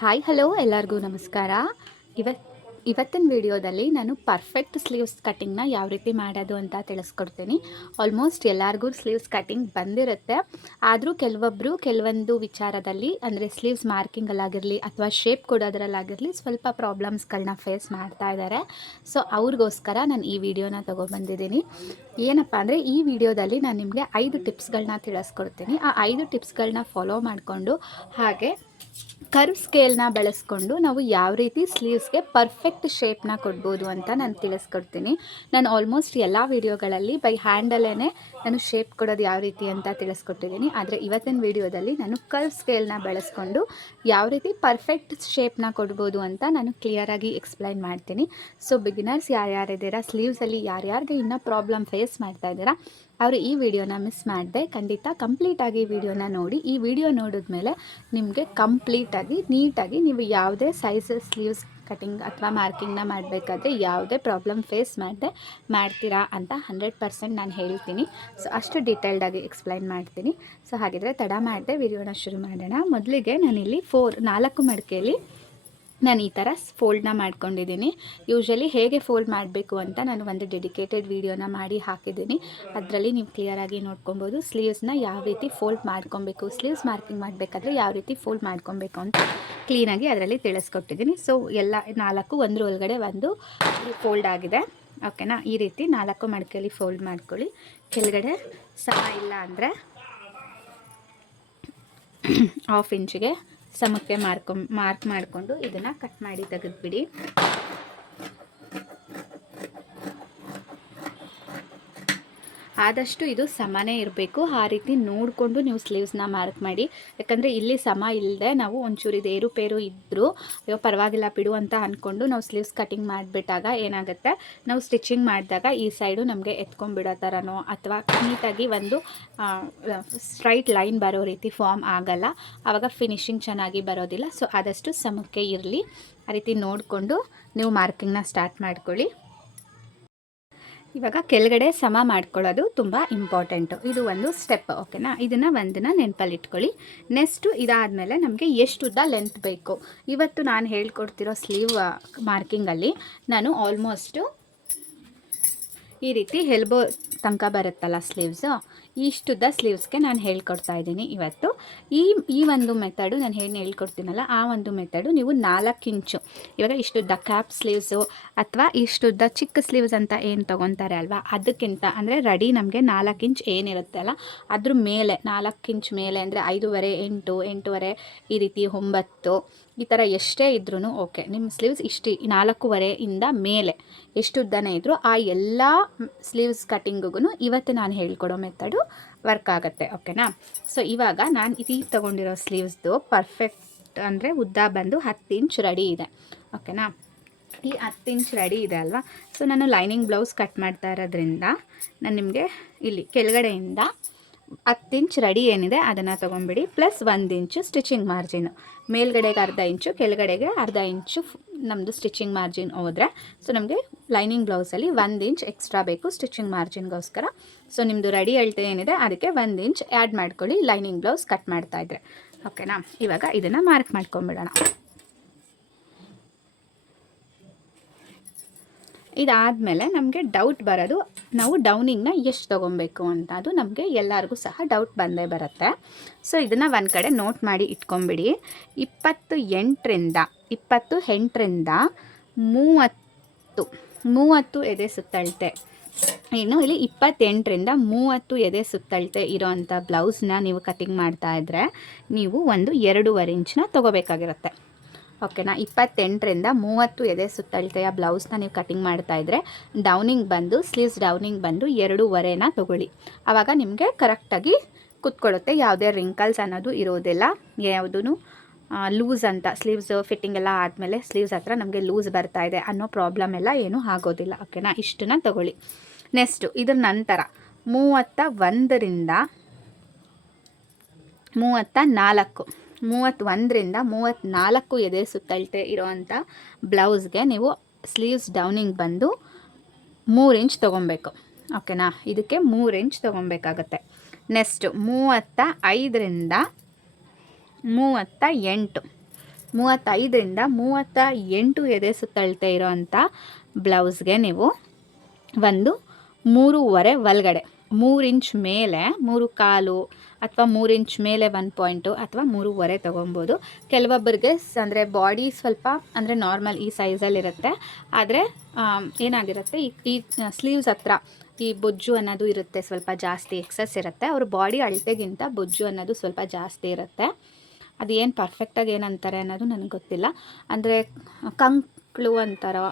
Hi, hello, ಎಲ್ಲರಿಗೂ ನಮಸ್ಕಾರ. ಇವತ್ತು ಇವತ್ತಿನ ವಿಡಿಯೋದಲ್ಲಿ ನಾನು ಪರ್ಫೆಕ್ಟ್ ಸ್ಲೀವ್ಸ್ ಕಟ್ಟಿಂಗ್ನ ಯಾವ ರೀತಿ ಮಾಡೋದು ಅಂತ ತಿಳಿಸ್ಕೊಡ್ತೀನಿ. ಆಲ್ಮೋಸ್ಟ್ ಎಲ್ಲರಿಗೂ ಸ್ಲೀವ್ಸ್ ಕಟ್ಟಿಂಗ್ ಬಂದಿರುತ್ತೆ. ಆದರೂ ಕೆಲವೊಬ್ಬರು ಕೆಲವೊಂದು ವಿಚಾರದಲ್ಲಿ, ಅಂದರೆ ಸ್ಲೀವ್ಸ್ ಮಾರ್ಕಿಂಗಲ್ಲಾಗಿರಲಿ ಅಥವಾ ಶೇಪ್ ಕೊಡೋದ್ರಲ್ಲಾಗಿರಲಿ ಸ್ವಲ್ಪ ಪ್ರಾಬ್ಲಮ್ಸ್ಗಳನ್ನ ಫೇಸ್ ಮಾಡ್ತಾ ಇದ್ದಾರೆ ಸೊ ಅವ್ರಿಗೋಸ್ಕರ ನಾನು ಈ ವಿಡಿಯೋನ ತೊಗೊಬಂದಿದ್ದೀನಿ ಏನಪ್ಪ ಅಂದರೆ, ಈ ವಿಡಿಯೋದಲ್ಲಿ ನಾನು ನಿಮಗೆ ಐದು ಟಿಪ್ಸ್ಗಳನ್ನ ತಿಳಿಸ್ಕೊಡ್ತೀನಿ. ಆ ಐದು ಟಿಪ್ಸ್ಗಳನ್ನ ಫಾಲೋ ಮಾಡಿಕೊಂಡು ಹಾಗೆ ಕರ್ವ್ ಸ್ಕೇಲ್ನ ಬಳಸ್ಕೊಂಡು ನಾವು ಯಾವ ರೀತಿ ಸ್ಲೀವ್ಸ್ಗೆ ಪರ್ಫೆಕ್ಟ್ ಶೇಪ್ನ ಕೊಡ್ಬೋದು ಅಂತ ನಾನು ತಿಳಿಸ್ಕೊಡ್ತೀನಿ. ನಾನು ಆಲ್ಮೋಸ್ಟ್ ಎಲ್ಲ ವೀಡಿಯೋಗಳಲ್ಲಿ ಬೈ ಹ್ಯಾಂಡಲ್ಲೇ ನಾನು ಶೇಪ್ ಕೊಡೋದು ಯಾವ ರೀತಿ ಅಂತ ತಿಳಿಸ್ಕೊಟ್ಟಿದ್ದೀನಿ. ಆದರೆ ಇವತ್ತಿನ ವೀಡಿಯೋದಲ್ಲಿ ನಾನು ಕರ್ವ್ ಸ್ಕೇಲ್ನ ಬಳಸ್ಕೊಂಡು ಯಾವ ರೀತಿ ಪರ್ಫೆಕ್ಟ್ ಶೇಪ್ನ ಕೊಡ್ಬೋದು ಅಂತ ನಾನು ಕ್ಲಿಯರಾಗಿ ಎಕ್ಸ್ಪ್ಲೈನ್ ಮಾಡ್ತೀನಿ. ಸೊ ಬಿಗಿನರ್ಸ್ ಯಾರ್ಯಾರಿದ್ದೀರಾ, ಸ್ಲೀವ್ಸಲ್ಲಿ ಯಾರ್ಯಾರಿಗೆ ಇನ್ನೂ ಪ್ರಾಬ್ಲಮ್ ಫೇಸ್ ಮಾಡ್ತಾ ಇದ್ದೀರಾ ಅವರು ಈ ವಿಡಿಯೋನ ಮಿಸ್ ಮಾಡಿದೆ ಖಂಡಿತ ಕಂಪ್ಲೀಟಾಗಿ ವಿಡಿಯೋನ ನೋಡಿ. ಈ ವಿಡಿಯೋ ನೋಡಿದ ಮೇಲೆ ನಿಮಗೆ ಕಂಪ್ಲೀಟಾಗಿ ನೀಟಾಗಿ ನೀವು ಯಾವುದೇ ಸೈಜ್ ಸ್ಲೀವ್ಸ್ ಕಟಿಂಗ್ ಅಥವಾ ಮಾರ್ಕಿಂಗ್ನ ಮಾಡಬೇಕಾದ್ರೆ ಯಾವುದೇ ಪ್ರಾಬ್ಲಮ್ ಫೇಸ್ ಮಾಡಿದೆ ಮಾಡ್ತೀರಾ ಅಂತ ಹಂಡ್ರೆಡ್ ಪರ್ಸೆಂಟ್ ನಾನು ಹೇಳ್ತೀನಿ. ಸೊ ಅಷ್ಟು ಡೀಟೇಲ್ಡಾಗಿ ಎಕ್ಸ್ಪ್ಲೈನ್ ಮಾಡ್ತೀನಿ. ಸೊ ಹಾಗಿದ್ರೆ ತಡ ಮಾಡಿದೆ ವಿಡಿಯೋನ ಶುರು ಮಾಡೋಣ. ಮೊದಲಿಗೆ ನಾನಿಲ್ಲಿ ಫೋರ್ ನಾಲ್ಕು ಮಡಿಕೆಯಲ್ಲಿ ನಾನು ಈ ಥರ ಫೋಲ್ಡ್ನ ಮಾಡ್ಕೊಂಡಿದ್ದೀನಿ. ಯೂಶ್ವಲಿ ಹೇಗೆ ಫೋಲ್ಡ್ ಮಾಡಬೇಕು ಅಂತ ನಾನು ಒಂದು ಡೆಡಿಕೇಟೆಡ್ ವೀಡಿಯೋನ ಮಾಡಿ ಹಾಕಿದ್ದೀನಿ. ಅದರಲ್ಲಿ ನೀವು ಕ್ಲಿಯರಾಗಿ ನೋಡ್ಕೊಬೋದು ಸ್ಲೀವ್ಸ್ನ ಯಾವ ರೀತಿ ಫೋಲ್ಡ್ ಮಾಡ್ಕೊಬೇಕು, ಸ್ಲೀವ್ಸ್ ಮಾರ್ಕಿಂಗ್ ಮಾಡಬೇಕಾದ್ರೆ ಯಾವ ರೀತಿ ಫೋಲ್ಡ್ ಮಾಡ್ಕೊಬೇಕು ಅಂತ ಕ್ಲೀನಾಗಿ ಅದರಲ್ಲಿ ತಿಳಿಸ್ಕೊಟ್ಟಿದ್ದೀನಿ. ಸೊ, ಎಲ್ಲ ನಾಲ್ಕು ಒಂದ್ರ ಒಳಗಡೆ ಒಂದು ಫೋಲ್ಡ್ ಆಗಿದೆ. ಓಕೆನಾ? ಈ ರೀತಿ ನಾಲ್ಕು ಮಡಿಕೆಯಲ್ಲಿ ಫೋಲ್ಡ್ ಮಾಡ್ಕೊಳ್ಳಿ. ಕೆಳಗಡೆ ಸಹ ಇಲ್ಲ ಅಂದರೆ ಹಾಫ್ ಇಂಚಿಗೆ ಸಮಕ್ಕೆ ಮಾರ್ಕೊ ಮಾರ್ಕ್ ಮಾಡಿಕೊಂಡು ಇದನ್ನು ಕಟ್ ಮಾಡಿ ತೆಗೆದುಬಿಡಿ. ಆದಷ್ಟು ಇದು ಸಮನೇ ಇರಬೇಕು. ಆ ರೀತಿ ನೋಡಿಕೊಂಡು ನೀವು ಸ್ಲೀವ್ಸ್ನ ಮಾರ್ಕ್ ಮಾಡಿ. ಯಾಕಂದರೆ ಇಲ್ಲಿ ಸಮ ಇಲ್ಲದೆ ನಾವು ಒಂಚೂರು ಇದು ಏರುಪೇರು ಇದ್ದರೂ ಅಯ್ಯೋ ಪರವಾಗಿಲ್ಲ ಬಿಡು ಅಂತ ಅಂದ್ಕೊಂಡು ನಾವು ಸ್ಲೀವ್ಸ್ ಕಟಿಂಗ್ ಮಾಡಿಬಿಟ್ಟಾಗ ಏನಾಗುತ್ತೆ? ನಾವು ಸ್ಟಿಚಿಂಗ್ ಮಾಡಿದಾಗ ಈ ಸೈಡು ನಮಗೆ ಎತ್ಕೊಂಡ್ಬಿಡೋ ಥರನೋ ಅಥವಾ ನೀಟಾಗಿ ಒಂದು ಸ್ಟ್ರೈಟ್ ಲೈನ್ ಬರೋ ರೀತಿ ಫಾರ್ಮ್ ಆಗಲ್ಲ. ಆವಾಗ ಫಿನಿಶಿಂಗ್ ಚೆನ್ನಾಗಿ ಬರೋದಿಲ್ಲ. ಸೊ ಆದಷ್ಟು ಸಮಕ್ಕೆ ಇರಲಿ. ಆ ರೀತಿ ನೋಡಿಕೊಂಡು ನೀವು ಮಾರ್ಕಿಂಗ್ನ ಸ್ಟಾರ್ಟ್ ಮಾಡ್ಕೊಳ್ಳಿ. ಇವಾಗ ಕೆಳಗಡೆ ಸಮ ಮಾಡ್ಕೊಳ್ಳೋದು ತುಂಬ ಇಂಪಾರ್ಟೆಂಟು ಇದು ಒಂದು ಸ್ಟೆಪ್ ಓಕೆನಾ ಇದನ್ನು ಒಂದನ್ನು ನೆನಪಲ್ಲಿಟ್ಕೊಳ್ಳಿ. ನೆಕ್ಸ್ಟು ಇದಾದಮೇಲೆ ನಮಗೆ ಎಷ್ಟು ಉದ್ದ ಲೆಂತ್ ಬೇಕು. ಇವತ್ತು ನಾನು ಹೇಳ್ಕೊಡ್ತಿರೋ ಸ್ಲೀವ್ ಮಾರ್ಕಿಂಗಲ್ಲಿ ನಾನು ಆಲ್ಮೋಸ್ಟು ಈ ರೀತಿ ಹೆಲ್ಬೋ ತನಕ ಬರುತ್ತಲ್ಲ ಸ್ಲೀವ್ಸು ಇಷ್ಟುದ್ದ ಸ್ಲೀವ್ಸ್ಗೆ ನಾನು ಹೇಳ್ಕೊಡ್ತಾ ಇದ್ದೀನಿ ಇವತ್ತು. ಈ ಈ ಒಂದು ಮೆಥಡು ನಾನು ಏನು ಹೇಳ್ಕೊಡ್ತೀನಲ್ಲ, ಆ ಒಂದು ಮೆಥಡು ನೀವು ನಾಲ್ಕು ಇಂಚು. ಇವಾಗ ಇಷ್ಟುದ್ದ ಕ್ಯಾಪ್ ಸ್ಲೀವ್ಸು ಅಥವಾ ಇಷ್ಟುದ್ದ ಚಿಕ್ಕ ಸ್ಲೀವ್ಸ್ ಅಂತ ಏನು ತೊಗೊತಾರೆ ಅಲ್ವಾ, ಅದಕ್ಕಿಂತ ಅಂದರೆ ರೆಡಿ ನಮಗೆ ನಾಲ್ಕು ಇಂಚ್ ಏನಿರುತ್ತೆ ಅಲ್ಲ, ಅದ್ರ ಮೇಲೆ ನಾಲ್ಕು ಇಂಚ್ ಮೇಲೆ ಅಂದರೆ ಐದೂವರೆ, ಎಂಟು, ಎಂಟೂವರೆ ಈ ರೀತಿ ಒಂಬತ್ತು ಈ ಥರ ಎಷ್ಟೇ ಇದ್ರೂ ಓಕೆ ನಿಮ್ಮ ಸ್ಲೀವ್ಸ್ ಇಷ್ಟು ನಾಲ್ಕೂವರೆಯಿಂದ ಮೇಲೆ ಎಷ್ಟು ಉದ್ದನೇ ಇದ್ದರೂ ಆ ಎಲ್ಲ ಸ್ಲೀವ್ಸ್ ಕಟ್ಟಿಂಗಿಗೂ ಇವತ್ತು ನಾನು ಹೇಳ್ಕೊಡೋ ಮೆಥಡು ವರ್ಕ್ ಆಗುತ್ತೆ ಓಕೆನಾ ಸೊ ಇವಾಗ ನಾನು ಇದೀಗ ತೊಗೊಂಡಿರೋ ಸ್ಲೀವ್ಸ್ದು ಪರ್ಫೆಕ್ಟ್ ಅಂದರೆ ಉದ್ದ ಬಂದು ಹತ್ತು ಇಂಚ್ ರೆಡಿ ಇದೆ ಓಕೆನಾ ಈ ಹತ್ತು ಇಂಚ್ ರೆಡಿ ಇದೆ ಅಲ್ವಾ? ಸೊ ನಾನು ಲೈನಿಂಗ್ ಬ್ಲೌಸ್ ಕಟ್ ಮಾಡ್ತಾ ಇರೋದ್ರಿಂದ ನಾನು ನಿಮಗೆ ಇಲ್ಲಿ ಕೆಳಗಡೆಯಿಂದ ಹತ್ತು ಇಂಚ್ ರೆಡಿ ಏನಿದೆ, ಅದನ್ನು ತೊಗೊಂಬಿಡಿ ಪ್ಲಸ್ ಒಂದು ಇಂಚು ಸ್ಟಿಚಿಂಗ್ ಮಾರ್ಜಿನ್ ಮೇಲ್ಗಡೆಗೆ ಅರ್ಧ ಇಂಚು, ಕೆಳಗಡೆಗೆ ಅರ್ಧ ಇಂಚು ನಮ್ಮದು ಸ್ಟಿಚಿಂಗ್ ಮಾರ್ಜಿನ್ ಹೋದರೆ. ಸೊ ನಮಗೆ ಲೈನಿಂಗ್ ಬ್ಲೌಸಲ್ಲಿ ಒಂದು ಇಂಚ್ ಎಕ್ಸ್ಟ್ರಾ ಬೇಕು ಸ್ಟಿಚಿಂಗ್ ಮಾರ್ಜಿನ್ಗೋಸ್ಕರ ಸೊ ನಿಮ್ಮದು ರೆಡಿ ಅಳತೆ ಏನಿದೆ, ಅದಕ್ಕೆ ಒಂದು ಇಂಚ್ ಆ್ಯಡ್ ಮಾಡ್ಕೊಳ್ಳಿ ಲೈನಿಂಗ್ ಬ್ಲೌಸ್ ಕಟ್ ಮಾಡ್ತಾಯಿದ್ರೆ ಓಕೆನಾ ಇವಾಗ ಇದನ್ನು ಮಾರ್ಕ್ ಮಾಡ್ಕೊಂಬಿಡೋಣ ಇದಾದಮೇಲೆ ನಮಗೆ ಡೌಟ್ ಬರೋದು, ನಾವು ಡೌನಿಂಗ್ನ ಎಷ್ಟು ತೊಗೊಬೇಕು ಅಂತ ಅದು ನಮಗೆ ಎಲ್ಲರಿಗೂ ಸಹ ಡೌಟ್ ಬಂದೇ ಬರುತ್ತೆ. ಸೊ ಇದನ್ನು ಒಂದು ಕಡೆ ನೋಟ್ ಮಾಡಿ ಇಟ್ಕೊಂಬಿಡಿ ಇಪ್ಪತ್ತು ಎಂಟರಿಂದ ಇಪ್ಪತ್ತು ಎಂಟರಿಂದ ಮೂವತ್ತು ಮೂವತ್ತು ಎದೆ ಸುತ್ತಳತೆ. ಇನ್ನು ಇಲ್ಲಿ ಇಪ್ಪತ್ತೆಂಟರಿಂದ ಮೂವತ್ತು ಎದೆ ಸುತ್ತಳತೆ ಇರೋವಂಥ ಬ್ಲೌಸ್ನ ನೀವು ಕಟಿಂಗ್ ಮಾಡ್ತಾ ಇದ್ದರೆ ನೀವು ಒಂದು ಎರಡೂವರೆ ಇಂಚನ್ನ ತೊಗೋಬೇಕಾಗಿರುತ್ತೆ. ಓಕೆನಾ? ಇಪ್ಪತ್ತೆಂಟರಿಂದ ಮೂವತ್ತು ಎದೆ ಸುತ್ತಳತೆಯ ಬ್ಲೌಸ್ನ ನೀವು ಕಟಿಂಗ್ ಮಾಡ್ತಾ ಇದ್ದರೆ ಡೌನಿಂಗ್ ಬಂದು, ಸ್ಲೀವ್ಸ್ ಡೌನಿಂಗ್ ಬಂದು ಎರಡೂವರೆನ ತೊಗೊಳ್ಳಿ. ಆವಾಗ ನಿಮಗೆ ಕರೆಕ್ಟಾಗಿ ಕುತ್ಕೊಳ್ಳುತ್ತೆ. ಯಾವುದೇ ರಿಂಕಲ್ಸ್ ಅನ್ನೋದು ಇರೋದಿಲ್ಲ. ಯಾವುದೂ ಲೂಸ್ ಅಂತ, ಸ್ಲೀವ್ಸ್ ಫಿಟ್ಟಿಂಗ್ ಎಲ್ಲ ಆದಮೇಲೆ ಸ್ಲೀವ್ಸ್ ಹತ್ರ ನಮಗೆ ಲೂಸ್ ಬರ್ತಾ ಇದೆ ಅನ್ನೋ ಪ್ರಾಬ್ಲಮ್ ಎಲ್ಲ ಏನೂ ಆಗೋದಿಲ್ಲ. ಓಕೆನಾ? ಇಷ್ಟನ್ನ ತಗೊಳ್ಳಿ. ನೆಕ್ಸ್ಟು ಇದ್ರ ನಂತರ ಮೂವತ್ತ ಒಂದರಿಂದ ಮೂವತ್ತ ನಾಲ್ಕು. ಮೂವತ್ತೊಂದರಿಂದ ಮೂವತ್ತ್ನಾಲ್ಕು ಎದೆ ಸುತ್ತಳತೆ ಇರೋವಂಥ ಬ್ಲೌಸ್ಗೆ ನೀವು ಸ್ಲೀವ್ಸ್ ಡೌನಿಂಗ್ ಬಂದು ಮೂರು ಇಂಚ್ ತೊಗೊಬೇಕು ಓಕೆನಾ? ಇದಕ್ಕೆ ಮೂರು ಇಂಚ್ ತೊಗೊಬೇಕಾಗತ್ತೆ ನೆಕ್ಸ್ಟು ಮೂವತ್ತ ಐದರಿಂದ ಮೂವತ್ತ ಎಂಟು ಮೂವತ್ತೈದರಿಂದ ಮೂವತ್ತ ಎಂಟು ಎದೆ ಸುತ್ತಳತೆ ಇರೋವಂಥ ಬ್ಲೌಸ್ಗೆ ನೀವು ಒಂದು ಮೂರುವರೆ ಒಳಗಡೆ ಮೂರು ಇಂಚ್ ಮೇಲೆ, ಮೂರು ಕಾಲು ಅಥವಾ ಮೂರು ಇಂಚ್ ಮೇಲೆ ಒನ್ ಪಾಯಿಂಟು ಅಥವಾ ಮೂರುವರೆ ತೊಗೊಬೋದು. ಕೆಲವೊಬ್ಬರಿಗೆ ಅಂದರೆ ಬಾಡಿ ಸ್ವಲ್ಪ ಅಂದರೆ ನಾರ್ಮಲ್ ಈ ಸೈಜಲ್ಲಿರುತ್ತೆ ಆದರೆ ಏನಾಗಿರುತ್ತೆ, ಈ ಈ ಸ್ಲೀವ್ಸ್ ಹತ್ರ ಈ ಬೊಜ್ಜು ಅನ್ನೋದು ಇರುತ್ತೆ, ಸ್ವಲ್ಪ ಜಾಸ್ತಿ ಎಕ್ಸಸ್ ಇರುತ್ತೆ. ಅವ್ರ ಬಾಡಿ ಅಳತೆಗಿಂತ ಬೊಜ್ಜು ಅನ್ನೋದು ಸ್ವಲ್ಪ ಜಾಸ್ತಿ ಇರುತ್ತೆ. ಅದು ಏನು ಪರ್ಫೆಕ್ಟಾಗಿ ಏನಂತಾರೆ ಅನ್ನೋದು ನನಗೆ ಗೊತ್ತಿಲ್ಲ. ಅಂದರೆ ಕಂಕ್ಳು ಅಂತಾರೋ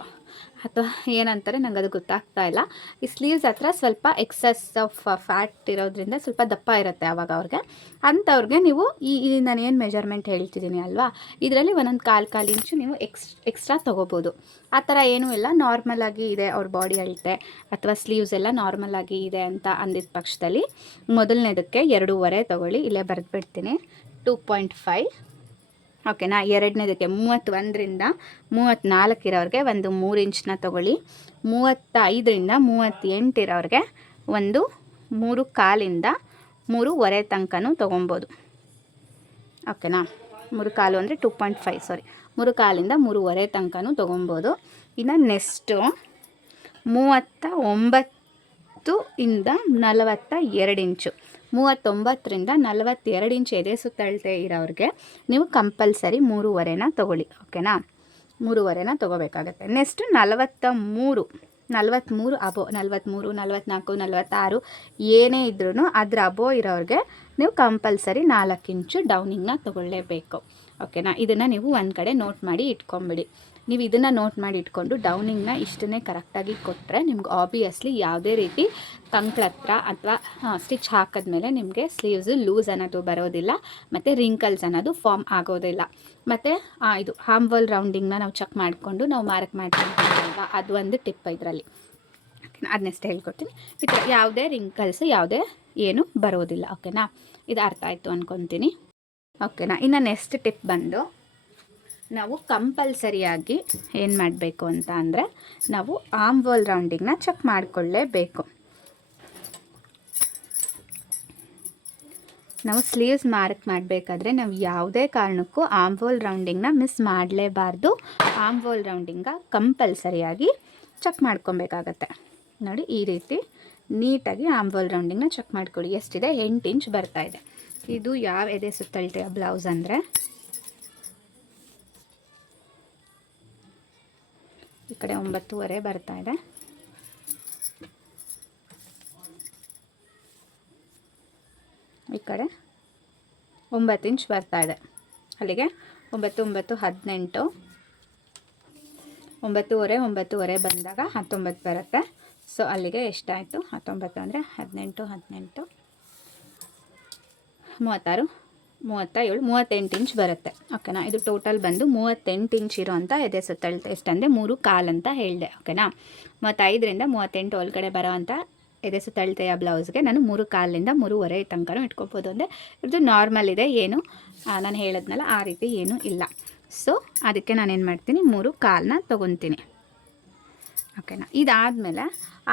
ಅಥವಾ ಏನಂತಾರೆ ನಂಗೆ ಅದು ಗೊತ್ತಾಗ್ತಾ ಇಲ್ಲ. ಈ ಸ್ಲೀವ್ಸ್ ಹತ್ರ ಸ್ವಲ್ಪ ಎಕ್ಸಸ್ ಆಫ್ ಫ್ಯಾಟ್ ಇರೋದ್ರಿಂದ ಸ್ವಲ್ಪ ದಪ್ಪ ಇರುತ್ತೆ ಆವಾಗ ಅವ್ರಿಗೆ. ಅಂಥವ್ರಿಗೆ ನೀವು ಈ ನಾನು ಏನು ಮೆಜರ್ಮೆಂಟ್ ಹೇಳ್ತಿದ್ದೀನಿ ಅಲ್ವಾ? ಇದರಲ್ಲಿ ಒಂದೊಂದು ಕಾಲು ಕಾಲು ಇಂಚು ನೀವು ಎಕ್ಸ್ ಎಕ್ಸ್ಟ್ರಾ ತೊಗೋಬೋದು. ಆ ಥರ ಏನೂ ಇಲ್ಲ. ನಾರ್ಮಲ್ ಆಗಿ ಇದೆ ಅವ್ರ ಬಾಡಿ ಅಳತೆ ಅಥವಾ ಸ್ಲೀವ್ಸ್ ಎಲ್ಲ ನಾರ್ಮಲ್ ಆಗಿ ಇದೆ ಅಂತ ಅಂದಿದ್ದ ಪಕ್ಷದಲ್ಲಿ ಮೊದಲನೇದಕ್ಕೆ ಎರಡೂವರೆ ತೊಗೊಳ್ಳಿ. ಇಲ್ಲೇ ಬರೆದ್ಬಿಡ್ತೀನಿ. ಟೂ ಪಾಯಿಂಟ್ ಫೈವ್ ಓಕೆನಾ ಎರಡನೇದಕ್ಕೆ ಮೂವತ್ತೊಂದರಿಂದ ಮೂವತ್ತ್ನಾಲ್ಕು ಇರೋರಿಗೆ ಒಂದು ಮೂರು ಇಂಚನ್ನ ತೊಗೊಳ್ಳಿ. ಮೂವತ್ತೈದರಿಂದ ಮೂವತ್ತೆಂಟು ಇರೋರಿಗೆ ಒಂದು ಮೂರು ಕಾಲಿಂದ ಮೂರುವರೆ ತನಕನೂ ತೊಗೊಬೋದು ಓಕೆನಾ ಮೂರು ಕಾಲು ಅಂದರೆ ಟು ಪಾಯಿಂಟ್ ಫೈವ್ ಸಾರಿ ಮೂರು ಕಾಲಿಂದ ಮೂರುವರೆ ತನಕನೂ ತೊಗೊಬೋದು ಇನ್ನು ನೆಕ್ಸ್ಟು ಮೂವತ್ತ ಒಂಬತ್ತು ಇಂದ ನಲವತ್ತ ಎರಡು ಇಂಚು. ಮೂವತ್ತೊಂಬತ್ತರಿಂದ ನಲವತ್ತೆರಡು ಇಂಚ್ ಎದೆ ಸುತ್ತಳತೆ ಇರೋರಿಗೆ ನೀವು ಕಂಪಲ್ಸರಿ ಮೂರುವರೆನ ತೊಗೊಳ್ಳಿ, ಓಕೆನಾ? ಮೂರುವರೆನ ತೊಗೋಬೇಕಾಗತ್ತೆ. ನೆಕ್ಸ್ಟ್ ನಲವತ್ತ ಮೂರು ನಲ್ವತ್ತ್ಮೂರು ಅಬೋ ನಲವತ್ತ್ಮೂರು ನಲವತ್ನಾಲ್ಕು, ನಲವತ್ತಾರು, ಏನೇ ಇದ್ರೂ ಅದ್ರ ಅಬೋ ಇರೋರಿಗೆ ನೀವು ಕಂಪಲ್ಸರಿ ನಾಲ್ಕು ಇಂಚು ಡೌನಿಂಗ್ನ ತೊಗೊಳ್ಳೇಬೇಕು, ಓಕೆನಾ? ಇದನ್ನು ನೀವು ಒಂದು ಕಡೆ ನೋಟ್ ಮಾಡಿ ಇಟ್ಕೊಂಬಿಡಿ. ನೀವು ಇದನ್ನು ನೋಟ್ ಮಾಡಿ ಇಟ್ಕೊಂಡು ಡೌನಿಂಗ್ನ ಇಷ್ಟನ್ನೇ ಕರೆಕ್ಟಾಗಿ ಕೊಟ್ಟರೆ ನಿಮ್ಗೆ ಆಬಿಯಸ್ಲಿ ಯಾವುದೇ ರೀತಿ ಕಂಕ್ಳ ಹತ್ರ ಅಥವಾ ಸ್ಟಿಚ್ ಹಾಕಿದ್ಮೇಲೆ ನಿಮಗೆ ಸ್ಲೀವ್ಸು ಲೂಸ್ ಅನ್ನೋದು ಬರೋದಿಲ್ಲ, ಮತ್ತು ರಿಂಕಲ್ಸ್ ಅನ್ನೋದು ಫಾರ್ಮ್ ಆಗೋದಿಲ್ಲ. ಮತ್ತು ಇದು ಹಾಮ್ವಲ್ ರೌಂಡಿಂಗ್ನ ನಾವು ಚೆಕ್ ಮಾಡಿಕೊಂಡು ನಾವು ಮಾರ್ಕ್ ಮಾಡ್ಕೊಂತೀವಲ್ವ? ಅದು ಒಂದು ಟಿಪ್ ಇದರಲ್ಲಿ. ಅದನ್ನೆಷ್ಟು ಹೇಳ್ಕೊಡ್ತೀನಿ. ಈ ಥರ ಯಾವುದೇ ರಿಂಕಲ್ಸ್ ಯಾವುದೇ ಏನು ಬರೋದಿಲ್ಲ ಓಕೆನಾ ಇದು ಅರ್ಥ ಆಯಿತು ಅಂದ್ಕೊತೀನಿ ಓಕೆನಾ ಇನ್ನು ನೆಕ್ಸ್ಟ್ ಟಿಪ್ ಬಂದು ನಾವು ಕಂಪಲ್ಸರಿಯಾಗಿ ಏನು ಮಾಡಬೇಕು ಅಂತ ಅಂದರೆ ನಾವು ಆಮ್ ವಾಲ್ ರೌಂಡಿಂಗ್ನ ಚೆಕ್ ಮಾಡಿಕೊಳ್ಳೇಬೇಕು. ನಾವು ಸ್ಲೀವ್ಸ್ ಮಾರ್ಕ್ ಮಾಡಬೇಕಾದ್ರೆ ನಾವು ಯಾವುದೇ ಕಾರಣಕ್ಕೂ ಆಮ್ ವಾಲ್ ರೌಂಡಿಂಗ್ನ ಮಿಸ್ ಮಾಡಲೇಬಾರ್ದು. ಆಮ್ ವಾಲ್ ರೌಂಡಿಂಗ ಕಂಪಲ್ಸರಿಯಾಗಿ ಚೆಕ್ ಮಾಡ್ಕೊಬೇಕಾಗತ್ತೆ. ನೋಡಿ, ಈ ರೀತಿ ನೀಟಾಗಿ ಆಮ್ ವಾಲ್ ರೌಂಡಿಂಗ್ನ ಚೆಕ್ ಮಾಡ್ಕೊಳ್ಳಿ. ಎಷ್ಟಿದೆ? ಎಂಟು ಇಂಚ್ ಬರ್ತಾ ಇದೆ. ಇದು ಯಾವ ಎದೆ ಸುತ್ತಳತೆಯ ಬ್ಲೌಸ್ ಅಂದರೆ ಈ ಕಡೆ ಒಂಬತ್ತುವರೆ ಬರ್ತಾ ಇದೆ. ಈ ಕಡೆ ಒಂಬತ್ತು ಇಂಚ್ ಬರ್ತಾ ಇದೆ. ಅಲ್ಲಿಗೆ ಒಂಬತ್ತು ಒಂಬತ್ತು, ಹದಿನೆಂಟು, ಒಂಬತ್ತುವರೆ ಒಂಬತ್ತುವರೆ ಬಂದಾಗ ಹತ್ತೊಂಬತ್ತು ಬರುತ್ತೆ. ಸೊ ಅಲ್ಲಿಗೆ ಎಷ್ಟಾಯಿತು? ಹತ್ತೊಂಬತ್ತು ಅಂದರೆ ಹದಿನೆಂಟು ಹದಿನೆಂಟು, ಮೂವತ್ತಾರು. ಮೂವತ್ತ ಏಳು ಮೂವತ್ತೆಂಟು ಇಂಚ್ ಬರುತ್ತೆ. ಓಕೆನಾ ಇದು ಟೋಟಲ್ ಬಂದು ಮೂವತ್ತೆಂಟು ಇಂಚ್ ಇರೋಂಥ ಎದೆ ಸುತ್ತಳತೆ ಎಷ್ಟಂದರೆ ಮೂರು ಕಾಲು ಅಂತ ಹೇಳಿದೆ. ಓಕೆನಾ ಮೂವತ್ತೈದರಿಂದ ಮೂವತ್ತೆಂಟು ಒಳಗಡೆ ಬರೋವಂಥ ಎದೆ ಸುತ್ತಳತೆಯ ಬ್ಲೌಸ್ಗೆ ನಾನು ಮೂರು ಕಾಲಿಂದ ಮೂರುವರೆ ತನಕ ಇಟ್ಕೋಬೋದು. ಅಂದರೆ ಇದು ನಾರ್ಮಲ್ ಇದೆ, ಏನು ನಾನು ಹೇಳಿದ್ನಲ್ಲ, ಆ ರೀತಿ ಏನೂ ಇಲ್ಲ. ಸೊ ಅದಕ್ಕೆ ನಾನೇನು ಮಾಡ್ತೀನಿ, ಮೂರು ಕಾಲನ್ನ ತೊಗೊತೀನಿ. ಓಕೆನಾ ಇದಾದಮೇಲೆ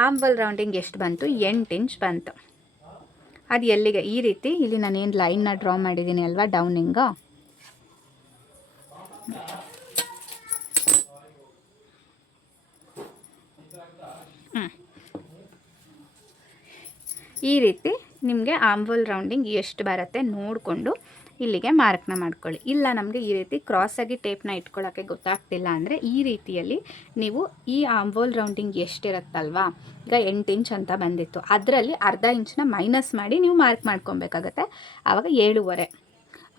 ಆಂಬಲ್ ರೌಂಡಿಂಗ್ ಎಷ್ಟು ಬಂತು? ಎಂಟು ಇಂಚ್ ಬಂತು. ಅದು ಎಲ್ಲಿಗೆ? ಈ ರೀತಿ ಇಲ್ಲಿ ನಾನು ಏನು ಲೈನ್ನ ಡ್ರಾ ಮಾಡಿದ್ದೀನಿ ಅಲ್ವಾ? ಡೌನಿಂಗ ಈ ರೀತಿ ನಿಮಗೆ ಆಂಬೋಲ್ ರೌಂಡಿಂಗ್ ಎಷ್ಟು ಬರುತ್ತೆ ನೋಡಿಕೊಂಡು ಇಲ್ಲಿಗೆ ಮಾರ್ಕ್ನ ಮಾಡ್ಕೊಳ್ಳಿ. ಇಲ್ಲ ನಮಗೆ ಈ ರೀತಿ ಕ್ರಾಸಾಗಿ ಟೇಪ್ನ ಇಟ್ಕೊಳ್ಳೋಕ್ಕೆ ಗೊತ್ತಾಗ್ತಿಲ್ಲ ಅಂದರೆ ಈ ರೀತಿಯಲ್ಲಿ ನೀವು ಈ ಆಂಬೋಲ್ ರೌಂಡಿಂಗ್ ಎಷ್ಟಿರುತ್ತಲ್ವಾ? ಈಗ ಎಂಟು ಇಂಚ್ ಅಂತ ಬಂದಿತ್ತು. ಅದರಲ್ಲಿ ಅರ್ಧ ಇಂಚನ್ನ ಮೈನಸ್ ಮಾಡಿ ನೀವು ಮಾರ್ಕ್ ಮಾಡ್ಕೊಬೇಕಾಗತ್ತೆ. ಆವಾಗ ಏಳುವರೆ.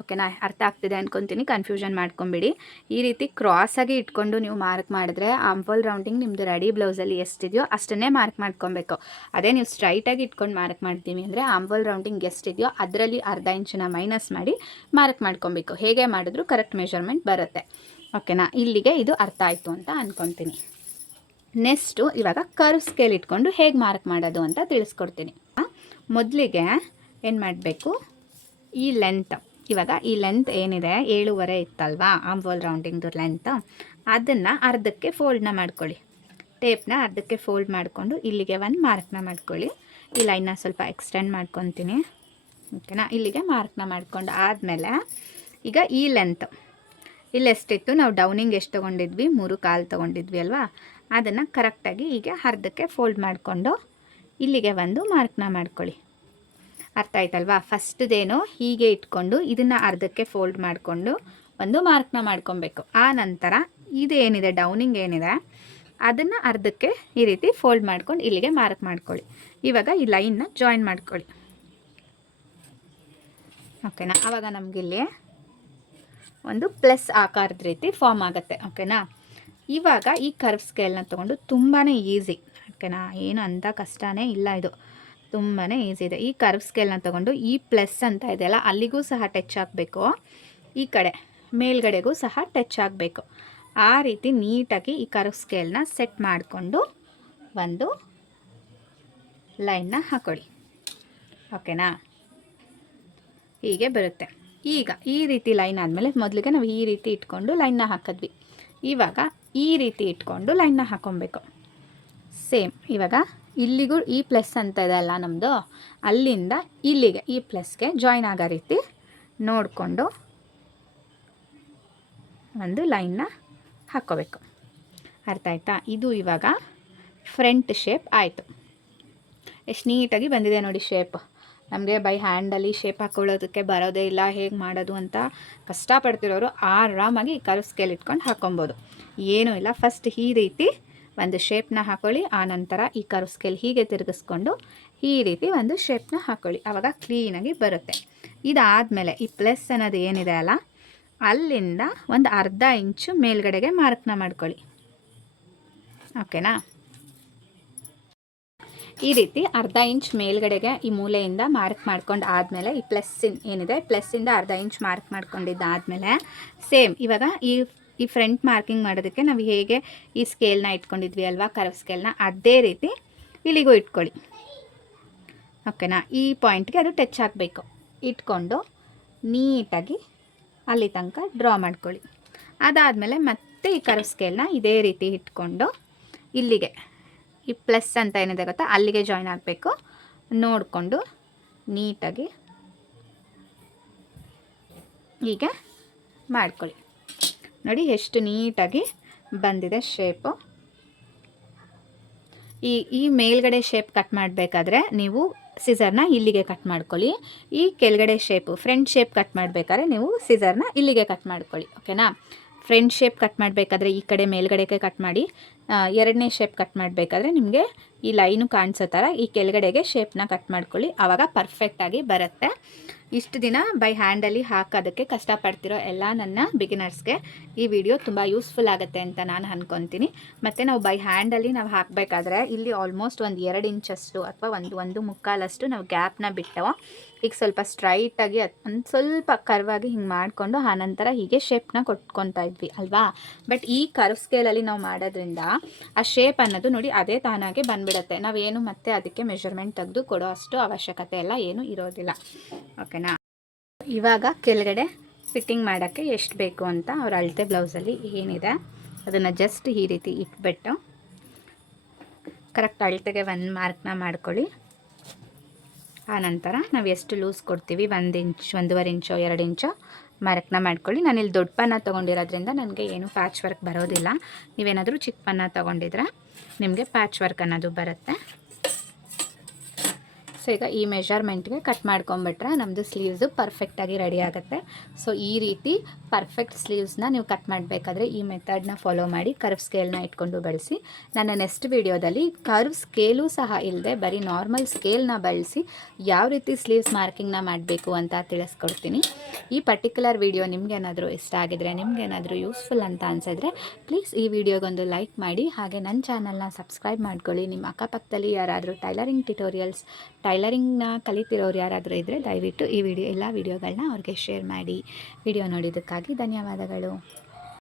ಓಕೆನಾ ಅರ್ಥ ಆಗ್ತಿದೆ ಅನ್ಕೊತೀನಿ. ಕನ್ಫ್ಯೂಷನ್ ಮಾಡ್ಕೊಂಬಿಡಿ. ಈ ರೀತಿ ಕ್ರಾಸಾಗಿ ಇಟ್ಕೊಂಡು ನೀವು ಮಾರ್ಕ್ ಮಾಡಿದ್ರೆ ಆಂಪಲ್ ರೌಂಡಿಂಗ್ ನಿಮ್ಮದು ರೆಡಿ ಬ್ಲೌಸಲ್ಲಿ ಎಷ್ಟಿದೆಯೋ ಅಷ್ಟನ್ನೇ ಮಾರ್ಕ್ ಮಾಡ್ಕೊಬೇಕು. ಅದೇ ನೀವು ಸ್ಟ್ರೈಟಾಗಿ ಇಟ್ಕೊಂಡು ಮಾರ್ಕ್ ಮಾಡ್ತೀವಿ ಅಂದರೆ ಆಂಪಲ್ ರೌಂಡಿಂಗ್ ಎಷ್ಟಿದೆಯೋ ಅದರಲ್ಲಿ ಅರ್ಧ ಇಂಚಿನ ಮೈನಸ್ ಮಾಡಿ ಮಾರ್ಕ್ ಮಾಡ್ಕೊಬೇಕು. ಹೇಗೆ ಮಾಡಿದ್ರು ಕರೆಕ್ಟ್ ಮೆಷರ್ಮೆಂಟ್ ಬರುತ್ತೆ. ಓಕೆನಾ ಇಲ್ಲಿಗೆ ಇದು ಅರ್ಥ ಆಯಿತು ಅಂತ ಅಂದ್ಕೊತೀನಿ ನೆಕ್ಸ್ಟು ಇವಾಗ ಕರ್ವ್ ಸ್ಕೇಲ್ ಇಟ್ಕೊಂಡು ಹೇಗೆ ಮಾರ್ಕ್ ಮಾಡೋದು ಅಂತ ತಿಳಿಸ್ಕೊಡ್ತೀನಿ. ಮೊದಲಿಗೆ ಏನು ಮಾಡಬೇಕು? ಈ ಲೆಂತ್ ಇವಾಗ ಈ ಲೆಂತ್ ಏನಿದೆ? ಏಳುವರೆ ಇತ್ತಲ್ವಾ? ಆಂಬೋಲ್ ರೌಂಡಿಂಗ್ದು ಲೆಂತ್ ಅದನ್ನು ಅರ್ಧಕ್ಕೆ ಫೋಲ್ಡ್ನ ಮಾಡ್ಕೊಳ್ಳಿ. ಟೇಪ್ನ ಅರ್ಧಕ್ಕೆ ಫೋಲ್ಡ್ ಮಾಡಿಕೊಂಡು ಇಲ್ಲಿಗೆ ಒಂದು ಮಾರ್ಕ್ನ ಮಾಡ್ಕೊಳ್ಳಿ. ಈ ಲೈನ್ನ ಸ್ವಲ್ಪ ಎಕ್ಸ್ಟೆಂಡ್ ಮಾಡ್ಕೊತೀನಿ. ಓಕೆನಾ ಇಲ್ಲಿಗೆ ಮಾರ್ಕ್ನ ಮಾಡ್ಕೊಂಡು ಆದಮೇಲೆ ಈಗ ಈ ಲೆಂತ್ ಇಲ್ಲಿ ಎಷ್ಟಿತ್ತು? ನಾವು ಡೌನಿಂಗ್ ಎಷ್ಟು ತೊಗೊಂಡಿದ್ವಿ? ಮೂರು ಕಾಲು ತೊಗೊಂಡಿದ್ವಿ ಅಲ್ವಾ? ಅದನ್ನು ಕರೆಕ್ಟಾಗಿ ಈಗ ಅರ್ಧಕ್ಕೆ ಫೋಲ್ಡ್ ಮಾಡಿಕೊಂಡು ಇಲ್ಲಿಗೆ ಒಂದು ಮಾರ್ಕ್ನ ಮಾಡ್ಕೊಳ್ಳಿ. ಅರ್ಥ ಆಯ್ತಲ್ವಾ? ಫಸ್ಟ್ದೇನೋ ಹೀಗೆ ಇಟ್ಕೊಂಡು ಇದನ್ನು ಅರ್ಧಕ್ಕೆ ಫೋಲ್ಡ್ ಮಾಡಿಕೊಂಡು ಒಂದು ಮಾರ್ಕ್ನ ಮಾಡ್ಕೊಬೇಕು. ಆ ನಂತರ ಇದೇನಿದೆ ಡೌನಿಂಗ್ ಏನಿದೆ? ಅದನ್ನು ಅರ್ಧಕ್ಕೆ ಈ ರೀತಿ ಫೋಲ್ಡ್ ಮಾಡ್ಕೊಂಡು ಇಲ್ಲಿಗೆ ಮಾರ್ಕ್ ಮಾಡ್ಕೊಳ್ಳಿ. ಇವಾಗ ಈ ಲೈನ್ನ ಜಾಯಿನ್ ಮಾಡ್ಕೊಳ್ಳಿ. ಓಕೆನಾ ಆವಾಗ ನಮಗಿಲ್ಲಿ ಒಂದು ಪ್ಲಸ್ ಆಕಾರದ ರೀತಿ ಫಾರ್ಮ್ ಆಗುತ್ತೆ. ಓಕೆನಾ ಇವಾಗ ಈ ಕರ್ವ್ ಸ್ಕೇಲ್ನ ತೊಗೊಂಡು ತುಂಬಾ ಈಸಿ ಓಕೆನಾ ಏನು ಅಂಥ ಕಷ್ಟನೇ ಇಲ್ಲ ಇದು. ತುಂಬಾ ಈಸಿ ಇದೆ. ಈ ಕರ್ವ್ ಸ್ಕೇಲ್ನ ತೊಗೊಂಡು ಈ ಪ್ಲಸ್ ಅಂತ ಇದೆಯಲ್ಲ ಅಲ್ಲಿಗೂ ಸಹ ಟಚ್ ಆಗಬೇಕು. ಈ ಕಡೆ ಮೇಲ್ಗಡೆಗೂ ಸಹ ಟಚ್ ಆಗಬೇಕು. ಆ ರೀತಿ ನೀಟಾಗಿ ಈ ಕರ್ವ್ ಸ್ಕೇಲ್ನ ಸೆಟ್ ಮಾಡಿಕೊಂಡು ಒಂದು ಲೈನ್ನ ಹಾಕೊಳ್ಳಿ. ಓಕೆನಾ ಹೀಗೆ ಬರುತ್ತೆ. ಈಗ ಈ ರೀತಿ ಲೈನ್ ಆದಮೇಲೆ ಮೊದಲಿಗೆ ನಾವು ಈ ರೀತಿ ಇಟ್ಕೊಂಡು ಲೈನ್ನ ಹಾಕಿದ್ವಿ. ಇವಾಗ ಈ ರೀತಿ ಇಟ್ಕೊಂಡು ಲೈನ್ನ ಹಾಕೊಬೇಕು. ಸೇಮ್ ಇವಾಗ ಇಲ್ಲಿಗೂ ಈ ಪ್ಲಸ್ ಅಂತ ಇದೆ ಅಲ್ಲ ನಮ್ಮದು ಅಲ್ಲಿಂದ ಇಲ್ಲಿಗೆ ಈ ಪ್ಲಸ್ಗೆ ಜಾಯ್ನ್ ಆಗೋ ರೀತಿ ನೋಡಿಕೊಂಡು ಒಂದು ಲೈನ್ನ ಹಾಕ್ಕೋಬೇಕು. ಅರ್ಥ ಆಯ್ತಾ? ಇದು ಇವಾಗ ಫ್ರಂಟ್ ಶೇಪ್ ಆಯಿತು. ಎಷ್ಟು ನೀಟಾಗಿ ಬಂದಿದೆ ನೋಡಿ ಶೇಪ್ ನಮಗೆ ಬೈ ಹ್ಯಾಂಡಲ್ಲಿ ಶೇಪ್ ಹಾಕ್ಕೊಳ್ಳೋದಕ್ಕೆ ಬರೋದೇ ಇಲ್ಲ, ಹೇಗೆ ಮಾಡೋದು ಅಂತ ಕಷ್ಟಪಡ್ತಿರೋರು ಆರಾಮಾಗಿ ಕರು ಸ್ಕೇಲ್ ಇಟ್ಕೊಂಡು ಹಾಕೊಬೋದು ಏನೂ ಇಲ್ಲ ಫಸ್ಟ್ ಈ ರೀತಿ ಒಂದು ಶೇಪ್ನ ಹಾಕೊಳ್ಳಿ ಆನಂತರ ಈ ಕರು ಸ್ಕೇಲ್ ಹೀಗೆ ತಿರುಗಿಸ್ಕೊಂಡು ಈ ರೀತಿ ಒಂದು ಶೇಪ್ನ ಹಾಕೊಳ್ಳಿ. ಆವಾಗ ಕ್ಲೀನಾಗಿ ಬರುತ್ತೆ. ಇದಾದಮೇಲೆ ಈ ಪ್ಲಸ್ ಅನ್ನೋದು ಏನಿದೆ ಅಲ್ಲ, ಅಲ್ಲಿಂದ ಒಂದು ಅರ್ಧ ಇಂಚು ಮೇಲ್ಗಡೆಗೆ ಮಾರ್ಕ್ನ ಮಾಡ್ಕೊಳ್ಳಿ. ಓಕೆನಾ ಈ ರೀತಿ ಅರ್ಧ ಇಂಚ್ ಮೇಲ್ಗಡೆಗೆ ಈ ಮೂಲೆಯಿಂದ ಮಾರ್ಕ್ ಮಾಡ್ಕೊಂಡು ಆದಮೇಲೆ ಈ ಪ್ಲಸ್ಸಿನ ಏನಿದೆ ಪ್ಲಸ್ಸಿಂದ ಅರ್ಧ ಇಂಚ್ ಮಾರ್ಕ್ ಮಾಡ್ಕೊಂಡಿದ್ದಾದಮೇಲೆ ಸೇಮ್ ಇವಾಗ ಈ ಈ ಫ್ರಂಟ್ ಮಾರ್ಕಿಂಗ್ ಮಾಡೋದಕ್ಕೆ ನಾವು ಹೇಗೆ ಈ ಸ್ಕೇಲ್ನ ಇಟ್ಕೊಂಡಿದ್ವಿ ಅಲ್ವಾ ಕರ್ವ್ ಸ್ಕೇಲ್ನ ಅದೇ ರೀತಿ ಇಲ್ಲಿಗೂ ಇಟ್ಕೊಳ್ಳಿ. ಓಕೆನಾ ಈ ಪಾಯಿಂಟ್ಗೆ ಅದು ಟಚ್ ಹಾಕಬೇಕು. ಇಟ್ಕೊಂಡು ನೀಟಾಗಿ ಅಲ್ಲಿ ತನಕ ಡ್ರಾ ಮಾಡ್ಕೊಳ್ಳಿ. ಅದಾದಮೇಲೆ ಮತ್ತೆ ಈ ಕರ್ವ್ ಸ್ಕೇಲ್ನ ಇದೇ ರೀತಿ ಇಟ್ಕೊಂಡು ಇಲ್ಲಿಗೆ, ಈ ಪ್ಲಸ್ ಅಂತ ಏನಿದೆ ಗೊತ್ತಾ? ಅಲ್ಲಿಗೆ ಜಾಯ್ನ್ ಆಗಬೇಕು. ನೋಡಿಕೊಂಡು ನೀಟಾಗಿ ಹೀಗೆ ಮಾಡ್ಕೊಳ್ಳಿ. ನೋಡಿ ಎಷ್ಟು ನೀಟಾಗಿ ಬಂದಿದೆ ಶೇಪು ಈ ಈ ಮೇಲ್ಗಡೆ ಶೇಪ್ ಕಟ್ ಮಾಡಬೇಕಾದ್ರೆ ನೀವು ಸಿಸರ್ನ ಇಲ್ಲಿಗೆ ಕಟ್ ಮಾಡ್ಕೊಳ್ಳಿ. ಈ ಕೆಳಗಡೆ ಶೇಪು ಫ್ರಂಟ್ ಶೇಪ್ ಕಟ್ ಮಾಡಬೇಕಾದ್ರೆ ನೀವು ಸಿಸರ್ನ ಇಲ್ಲಿಗೆ ಕಟ್ ಮಾಡ್ಕೊಳ್ಳಿ. ಓಕೆನಾ ಫ್ರಂಟ್ ಶೇಪ್ ಕಟ್ ಮಾಡಬೇಕಾದ್ರೆ ಈ ಕಡೆ ಮೇಲ್ಗಡೆಗೆ ಕಟ್ ಮಾಡಿ. ಎರಡನೇ ಶೇಪ್ ಕಟ್ ಮಾಡಬೇಕಾದ್ರೆ ನಿಮಗೆ ಈ ಲೈನು ಕಾಣಿಸೋ ಥರ ಈ ಕೆಳಗಡೆಗೆ ಶೇಪ್ನ ಕಟ್ ಮಾಡ್ಕೊಳ್ಳಿ. ಆವಾಗ ಪರ್ಫೆಕ್ಟಾಗಿ ಬರುತ್ತೆ. ಇಷ್ಟು ದಿನ ಬೈ ಹ್ಯಾಂಡಲ್ಲಿ ಹಾಕೋದಕ್ಕೆ ಕಷ್ಟಪಡ್ತಿರೋ ಎಲ್ಲ ನನ್ನ ಬಿಗಿನರ್ಸ್ಗೆ ಈ ವಿಡಿಯೋ ತುಂಬ ಯೂಸ್ಫುಲ್ ಆಗುತ್ತೆ ಅಂತ ನಾನು ಅಂದ್ಕೊತೀನಿ ಮತ್ತು ನಾವು ಬೈ ಹ್ಯಾಂಡಲ್ಲಿ ನಾವು ಹಾಕಬೇಕಾದ್ರೆ ಇಲ್ಲಿ ಆಲ್ಮೋಸ್ಟ್ ಒಂದು ಎರಡು ಇಂಚಷ್ಟು ಅಥವಾ ಒಂದು ಒಂದು ಮುಕ್ಕಾಲಷ್ಟು ನಾವು ಗ್ಯಾಪ್ನ ಬಿಟ್ಟು ಈಗ ಸ್ವಲ್ಪ ಸ್ಟ್ರೈಟಾಗಿ ಒಂದು ಸ್ವಲ್ಪ ಕರ್ವಾಗಿ ಹಿಂಗೆ ಮಾಡಿಕೊಂಡು ಆನಂತರ ಹೀಗೆ ಶೇಪ್ನ ಕೊಟ್ಕೊತಾ ಇದ್ವಿ ಅಲ್ವಾ? ಬಟ್ ಈ ಕರ್ವ್ ಸ್ಕೇಲಲ್ಲಿ ನಾವು ಮಾಡೋದ್ರಿಂದ ಆ ಶೇಪ್ ಅನ್ನೋದು ನೋಡಿ ಅದೇ ತಾನಾಗೆ ಬಂದ್ಬಿಡುತ್ತೆ. ನಾವೇನು ಮತ್ತೆ ಅದಕ್ಕೆ ಮೆಷರ್ಮೆಂಟ್ ತೆಗೆದು ಕೊಡೋ ಅಷ್ಟು ಅವಶ್ಯಕತೆ ಎಲ್ಲ ಏನು ಇರೋದಿಲ್ಲ. ಓಕೆನಾ ಇವಾಗ ಕೆಳಗಡೆ ಫಿಟ್ಟಿಂಗ್ ಮಾಡೋಕ್ಕೆ ಎಷ್ಟು ಬೇಕು ಅಂತ ಅವ್ರ ಅಳತೆ ಬ್ಲೌಸಲ್ಲಿ ಏನಿದೆ, ಅದನ್ನು ಜಸ್ಟ್ ಈ ರೀತಿ ಇಟ್ಬಿಟ್ಟು ಕರೆಕ್ಟ್ ಅಳತೆಗೆ ಒಂದು ಮಾರ್ಕ್ನ ಮಾಡ್ಕೊಳ್ಳಿ. ಆನಂತರ ನಾವು ಎಷ್ಟು ಲೂಸ್ ಕೊಡ್ತೀವಿ? ಒಂದು ಇಂಚ್ ಒಂದೂವರೆ ಇಂಚೋ ಎರಡು ಇಂಚು ಮಾರ್ಕ್ನ ಮಾಡ್ಕೊಳ್ಳಿ. ನಾನಿಲ್ಲಿ ದೊಡ್ಡ ಪನ್ನ ತೊಗೊಂಡಿರೋದ್ರಿಂದ ನನಗೆ ಏನು ಪ್ಯಾಚ್ ವರ್ಕ್ ಬರೋದಿಲ್ಲ. ನೀವೇನಾದರೂ ಚಿಕ್ಕ ಪನ್ನ ತೊಗೊಂಡಿದ್ರೆ ನಿಮಗೆ ಪ್ಯಾಚ್ ವರ್ಕ್ ಅನ್ನೋದು ಬರುತ್ತೆ. ಸೊ ಈಗ ಈ ಮೆಷರ್ಮೆಂಟ್ಗೆ ಕಟ್ ಮಾಡ್ಕೊಂಬಿಟ್ರೆ ನಮ್ಮದು ಸ್ಲೀವ್ಸು ಪರ್ಫೆಕ್ಟಾಗಿ ರೆಡಿ ಆಗುತ್ತೆ. ಸೊ ಈ ರೀತಿ ಪರ್ಫೆಕ್ಟ್ ಸ್ಲೀವ್ಸ್ನ ನೀವು ಕಟ್ ಮಾಡಬೇಕಾದ್ರೆ ಈ ಮೆಥಡ್ನ ಫಾಲೋ ಮಾಡಿ ಕರ್ವ್ ಸ್ಕೇಲ್ನ ಇಟ್ಕೊಂಡು ಬಳಸಿ. ನನ್ನ ನೆಕ್ಸ್ಟ್ ವಿಡಿಯೋದಲ್ಲಿ ಕರ್ವ್ ಸ್ಕೇಲು ಸಹ ಇಲ್ಲದೆ ಬರೀ ನಾರ್ಮಲ್ ಸ್ಕೇಲ್ನ ಬಳಸಿ ಯಾವ ರೀತಿ ಸ್ಲೀವ್ಸ್ ಮಾರ್ಕಿಂಗ್ನ ಮಾಡಬೇಕು ಅಂತ ತಿಳಿಸ್ಕೊಡ್ತೀನಿ. ಈ ಪರ್ಟಿಕ್ಯುಲರ್ ವಿಡಿಯೋ ನಿಮ್ಗೇನಾದರೂ ಇಷ್ಟ ಆಗಿದ್ರೆ ನಿಮ್ಗೇನಾದರೂ ಯೂಸ್ಫುಲ್ ಅಂತ ಅನ್ಸಿದ್ರೆ ಪ್ಲೀಸ್ ಈ ವಿಡಿಯೋಗೊಂದು ಲೈಕ್ ಮಾಡಿ ಹಾಗೆ ನನ್ನ ಚಾನಲ್ನ ಸಬ್ಸ್ಕ್ರೈಬ್ ಮಾಡ್ಕೊಳ್ಳಿ. ನಿಮ್ಮ ಅಕ್ಕಪಕ್ಕದಲ್ಲಿ ಯಾರಾದರೂ ಟೈಲರಿಂಗ್ ಟ್ಯುಟೋರಿಯಲ್ಸ್ ಟೈಲರಿಂಗ್ನ ಕಲಿತಿರೋರು ಯಾರಾದರೂ ಇದ್ದರೆ ದಯವಿಟ್ಟು ಈ ವಿಡಿಯೋ, ಎಲ್ಲ ವಿಡಿಯೋಗಳನ್ನ ಅವ್ರಿಗೆ ಶೇರ್ ಮಾಡಿ. ವಿಡಿಯೋ ನೋಡಿದ್ದಕ್ಕಾಗಿ ಧನ್ಯವಾದಗಳು.